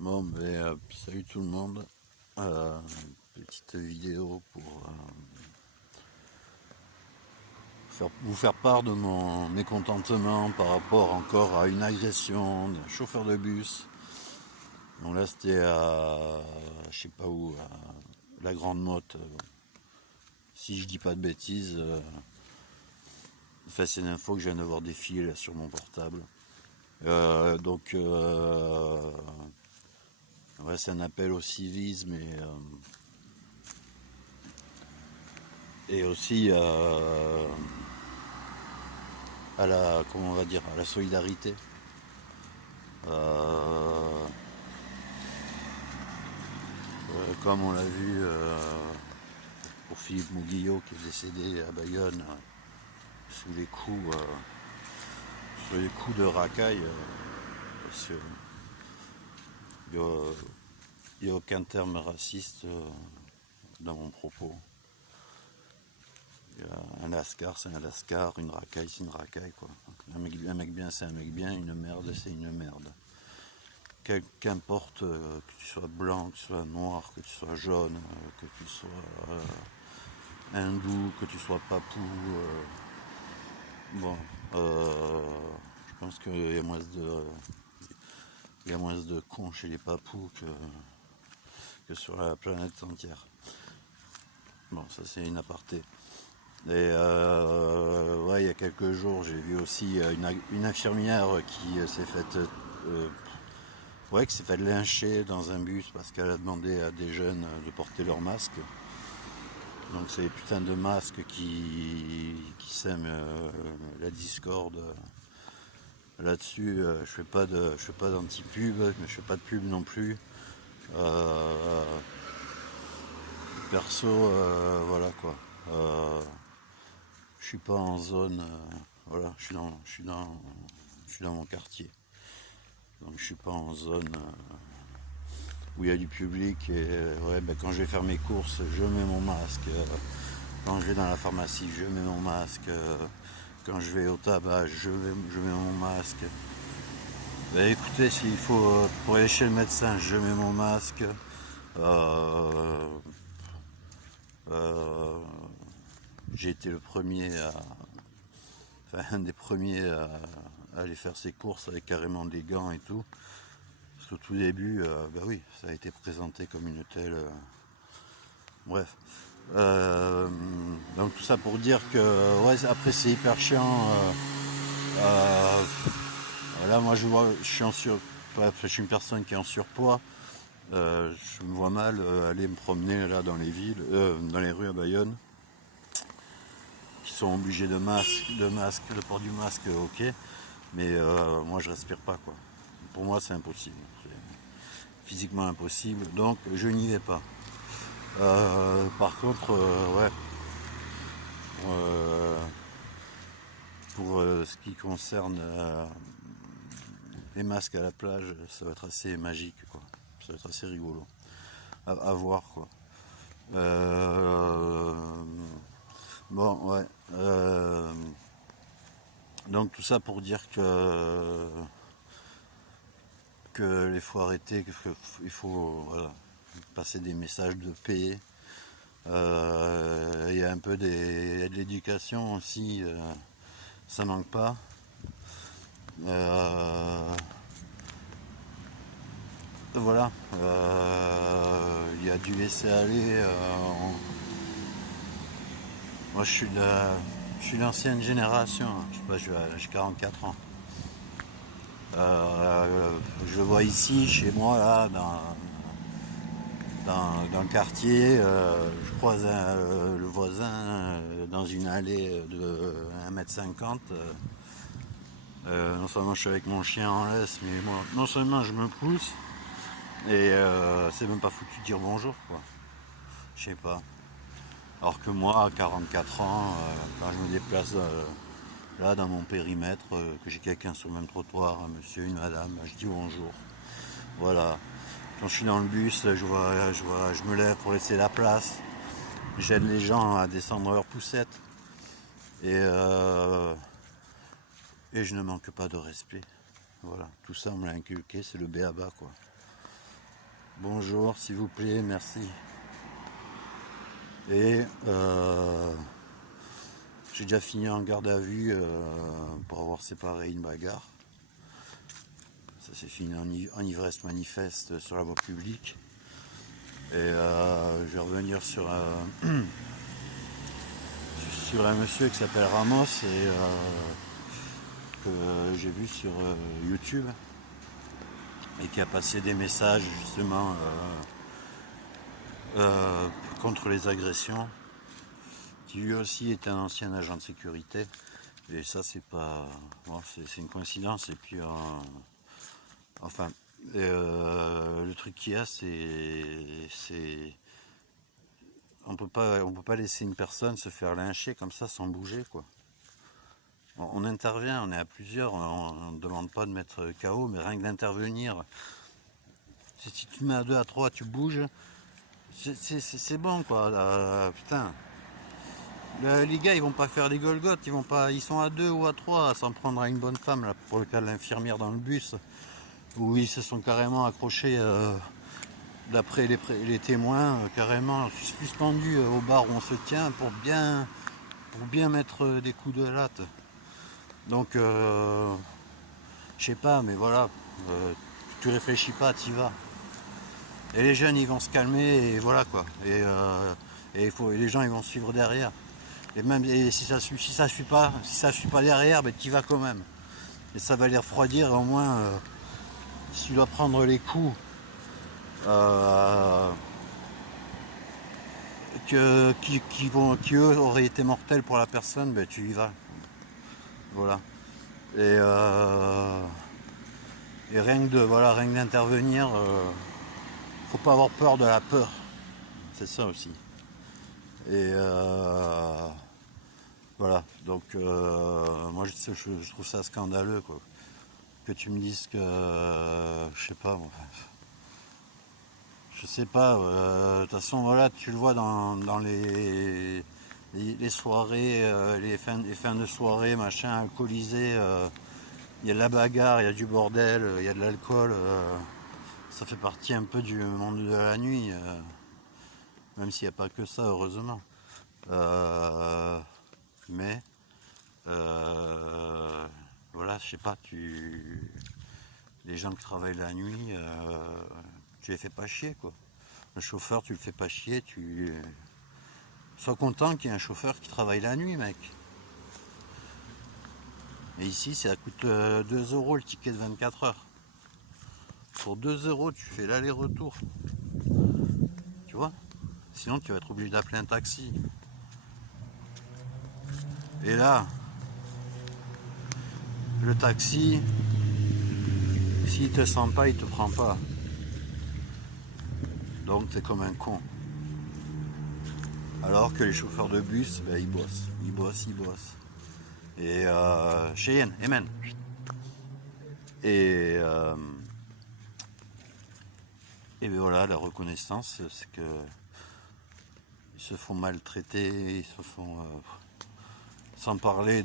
Bon, salut tout le monde. Petite vidéo pour vous faire part de mon mécontentement par rapport encore à une agression d'un chauffeur de bus. Donc là, c'était à, je sais pas où, à la Grande Motte. Si je dis pas de bêtises, enfin, c'est une info que je viens de voir défiler là, sur mon portable. Ouais, c'est un appel au civisme et aussi à la, comment on va dire, à la solidarité. Comme on l'a vu pour Philippe Mouguillot qui est décédé à Bayonne sous les coups de racaille, parce qu'il n'y a aucun terme raciste dans mon propos. Un lascar, c'est un lascar, une racaille, c'est une racaille, quoi. Un mec bien, c'est un mec bien, une merde, c'est une merde. Qu'importe que tu sois blanc, que tu sois noir, que tu sois jaune, que tu sois hindou, que tu sois papou. Bon, je pense qu'il y a moins de cons chez les papous que sur la planète entière. Bon, ça c'est une aparté. Et ouais, il y a quelques jours, j'ai vu aussi une infirmière qui s'est faite qui s'est fait lyncher dans un bus parce qu'elle a demandé à des jeunes de porter leur masque. Donc c'est les putains de masques qui sèment la discorde là-dessus. Je fais pas d'anti-pub, mais je fais pas de pub non plus. Perso, voilà quoi. Je suis pas en zone, voilà, je suis dans mon quartier. Donc je suis pas en zone où il y a du public et ouais, quand je vais faire mes courses, je mets mon masque. Quand je vais dans la pharmacie, je mets mon masque. Quand je vais au tabac, je mets mon masque. Écoutez, s'il faut pour aller chez le médecin, je mets mon masque. Euh, euh, j'ai été le premier un des premiers à aller faire ses courses avec carrément des gants et tout. Parce qu'au tout début, oui, ça a été présenté comme une telle. Bref. Donc tout ça pour dire que ouais, après c'est hyper chiant. Là moi je suis je suis une personne qui est en surpoids. Je me vois mal aller me promener là dans les villes, dans les rues à Bayonne, qui sont obligés de port du masque, ok, mais moi je respire pas quoi. Pour moi c'est impossible, c'est physiquement impossible, donc je n'y vais pas. Par contre, ouais, euh, pour ce qui concerne les masques à la plage, ça va être assez magique, quoi. Ça va être assez rigolo à voir, quoi. Euh, bon, ouais. Donc tout ça pour dire que il faut arrêter, qu'il faut voilà, passer des messages de paix. Il y a un peu de l'éducation aussi, ça manque pas. Voilà, il y a du laisser aller. Moi je suis l'ancienne génération, hein. Je sais pas, j'ai 44 ans. Je vois ici, chez moi, là, dans le quartier, je croise le voisin dans une allée de 1,50 m. Non seulement je suis avec mon chien en laisse, mais moi, non seulement je me pousse, et c'est même pas foutu de dire bonjour, quoi. Je sais pas. Alors que moi, à 44 ans, quand je me déplace là dans mon périmètre, que j'ai quelqu'un sur le même trottoir, un monsieur, une madame, je dis bonjour. Voilà. Quand je suis dans le bus, je me lève pour laisser la place. J'aide les gens à descendre leur poussette. Et je ne manque pas de respect. Voilà. Tout ça on me l'a inculqué, c'est le b.a.-ba quoi. Bonjour, s'il vous plaît, merci. Et j'ai déjà fini en garde à vue pour avoir séparé une bagarre. Ça s'est fini en ivresse manifeste sur la voie publique. Et je vais revenir sur un monsieur qui s'appelle Ramos et que j'ai vu sur YouTube et qui a passé des messages justement contre les agressions, qui lui aussi est un ancien agent de sécurité. Et ça c'est pas. Bon, c'est une coïncidence. Et puis enfin le truc qu'il y a c'est. On peut pas laisser une personne se faire lyncher comme ça sans bouger quoi. On intervient, on est à plusieurs, on ne demande pas de mettre KO, mais rien que d'intervenir. Si tu te mets à 2 à 3, tu bouges, c'est bon quoi. Putain. Les gars ils vont pas faire des Golgotes, ils sont à 2 ou à 3 à s'en prendre à une bonne femme là, pour le cas de l'infirmière dans le bus, où ils se sont carrément accrochés d'après les témoins, carrément suspendus au bar où on se tient pour bien mettre des coups de latte. Donc je sais pas, mais voilà, tu réfléchis pas, t'y vas. Et les jeunes ils vont se calmer et voilà quoi. Et les gens ils vont suivre derrière. Et même si ça suit pas derrière, ben t'y vas quand même. Et ça va les refroidir, au moins si tu dois prendre les coups qui eux auraient été mortels pour la personne, ben tu y vas. Voilà. Et rien que d'intervenir, faut pas avoir peur de la peur. C'est ça aussi. Et voilà. Donc moi je trouve ça scandaleux quoi. Que tu me dises que je sais pas. Je sais pas. De toute façon voilà, tu le vois dans les soirées, les fins de soirée, machin, alcoolisé. Il y a de la bagarre, il y a du bordel, il y a de l'alcool. Ça fait partie un peu du monde de la nuit, même s'il n'y a pas que ça, heureusement. Mais voilà, je sais pas, les gens qui travaillent la nuit, tu les fais pas chier quoi. Le chauffeur, tu le fais pas chier, sois content qu'il y ait un chauffeur qui travaille la nuit, mec. Et ici, ça coûte 2 euros le ticket de 24 heures. Pour 2 euros, tu fais l'aller-retour. Tu vois? Sinon, tu vas être obligé d'appeler un taxi. Et là, le taxi, s'il te sent pas, il te prend pas. Donc, t'es comme un con. Alors que les chauffeurs de bus, ben, ils bossent. Et Cheyenne, Amen. Et ben voilà, la reconnaissance, c'est que ils se font maltraiter, ils se font sans parler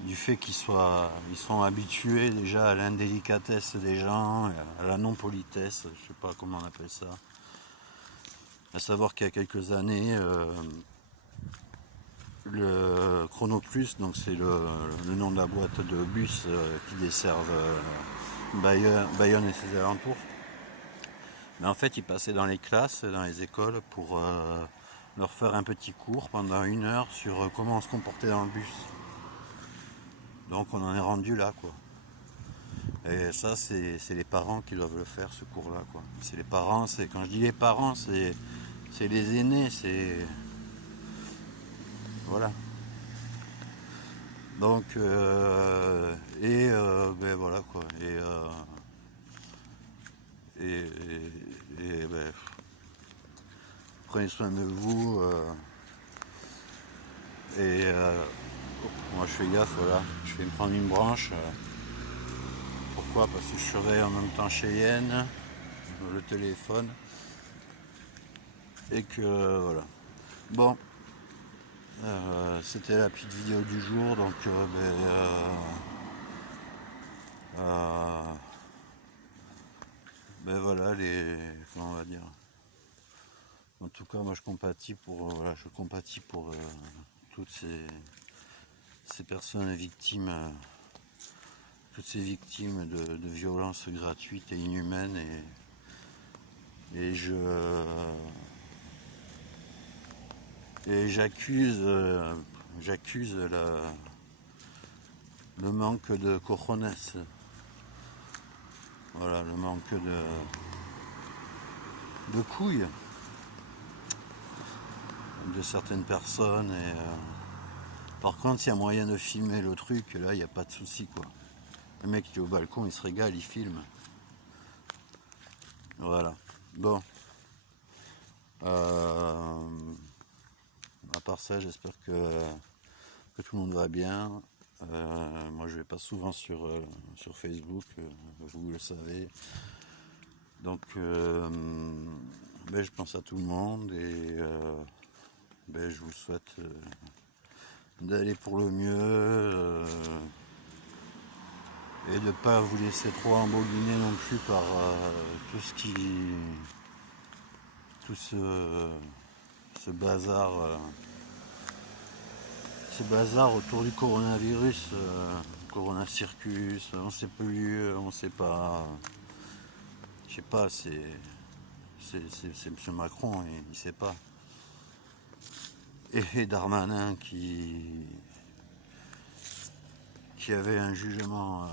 du fait ils sont habitués déjà à l'indélicatesse des gens, à la non-politesse, je sais pas comment on appelle ça. À savoir qu'il y a quelques années, le Chrono Plus, donc c'est le nom de la boîte de bus qui desservent Bayonne et ses alentours. Mais en fait, ils passaient dans les classes, dans les écoles, pour leur faire un petit cours pendant 1 heure sur comment on se comportait dans le bus. Donc on en est rendu là, quoi. Et ça, c'est les parents qui doivent le faire, ce cours-là, quoi. C'est les parents, quand je dis les parents, c'est les aînés, c'est... Voilà. Donc, ben voilà, quoi. Ben, prenez soin de vous. Moi, je fais gaffe, voilà. Je vais me prendre une branche. Pourquoi? Parce que je serai en même temps Cheyenne, le téléphone. Et que, voilà. Bon. C'était la petite vidéo du jour, donc cas comment on va dire, en tout cas moi je compatis pour toutes ces personnes victimes, toutes ces victimes de violences gratuites et inhumaines, et j'accuse le manque de cojones, voilà, le manque de couilles de certaines personnes. Par contre, s'il y a moyen de filmer le truc, là il n'y a pas de souci, quoi. Le mec qui est au balcon, il se régale, il filme. Voilà. Bon. À part ça, j'espère que tout le monde va bien. Moi, je vais pas souvent sur Facebook, vous le savez. Donc, je pense à tout le monde, et je vous souhaite d'aller pour le mieux, et de ne pas vous laisser trop embourguiner non plus par tout ce bazar. Ce bazar autour du coronavirus, Corona Circus, on sait plus, on sait pas. Je sais pas, c'est M. Macron, et il sait pas. Et Darmanin qui avait un jugement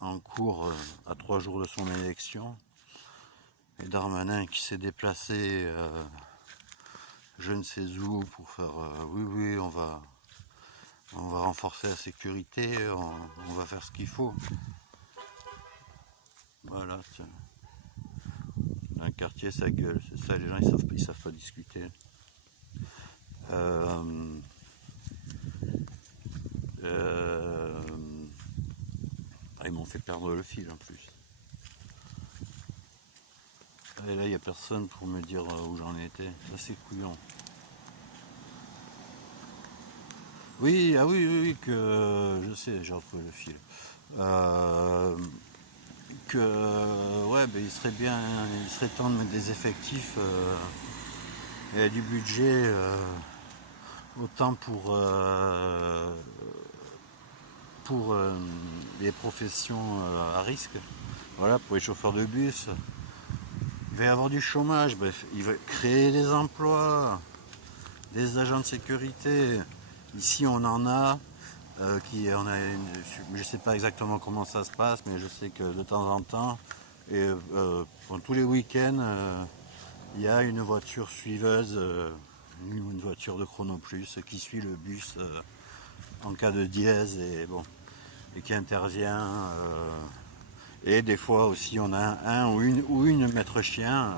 en cours à 3 jours de son élection. Et Darmanin qui s'est déplacé je ne sais où pour faire oui, on va renforcer la sécurité, on va faire ce qu'il faut. Voilà, tiens. Un quartier, ça gueule, c'est ça, les gens ils savent pas discuter. Ils m'ont fait perdre le fil en plus. Et là, il n'y a personne pour me dire où j'en étais. Ça, c'est couillon. Oui, ah oui, que je sais, j'ai retrouvé le fil. Il serait temps de mettre des effectifs et du budget, autant pour les professions à risque, voilà, pour les chauffeurs de bus. Il va y avoir du chômage, bref, il va créer des emplois, des agents de sécurité. Ici on en a, je ne sais pas exactement comment ça se passe, mais je sais que de temps en temps, et tous les week-ends, il y a une voiture suiveuse, une voiture de Chrono Plus qui suit le bus en cas de dièse, et qui intervient. Et des fois aussi on a un ou une maître chien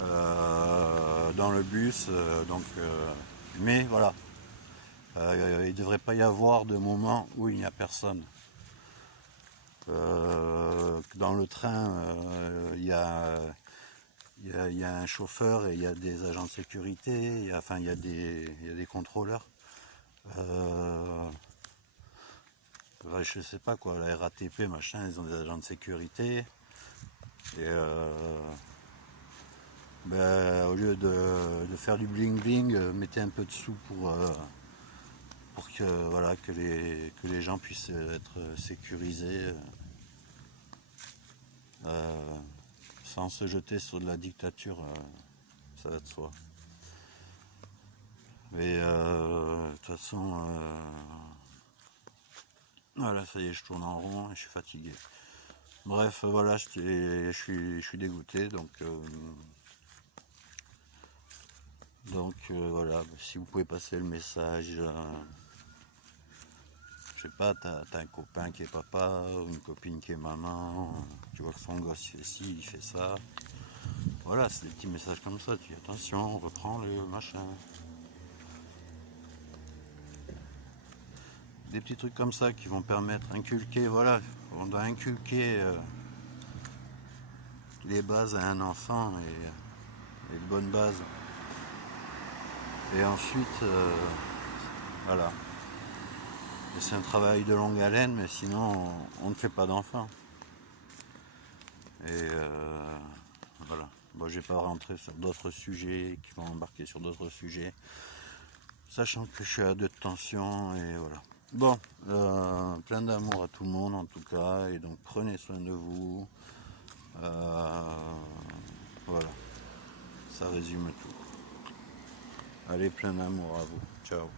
dans le bus, mais voilà, il ne devrait pas y avoir de moment où il n'y a personne. Dans le train, il y a un chauffeur et il y a des agents de sécurité, il y a des contrôleurs. Je sais pas quoi, la RATP, machin, ils ont des agents de sécurité. Et au lieu de faire du bling bling, mettez un peu de sous pour que les gens puissent être sécurisés, sans se jeter sur de la dictature, ça va de soi. Mais de toute façon, voilà, ça y est, je tourne en rond et je suis fatigué. Bref, voilà, je suis dégoûté, donc voilà, si vous pouvez passer le message, je sais pas, t'as un copain qui est papa, ou une copine qui est maman, tu vois que son gosse fait ci, il fait ça. Voilà, c'est des petits messages comme ça, tu dis attention, on reprend le machin. Des petits trucs comme ça qui vont permettre d'inculquer, voilà, on doit inculquer les bases à un enfant, et de bonnes bases. Et ensuite, voilà. C'est un travail de longue haleine, mais sinon on ne fait pas d'enfants. Et voilà. Bon, je vais pas rentrer sur d'autres sujets qui vont embarquer sur d'autres sujets, sachant que je suis à deux de tension et voilà. Bon, plein d'amour à tout le monde en tout cas, et donc prenez soin de vous. Voilà, ça résume tout. Allez, plein d'amour à vous. Ciao.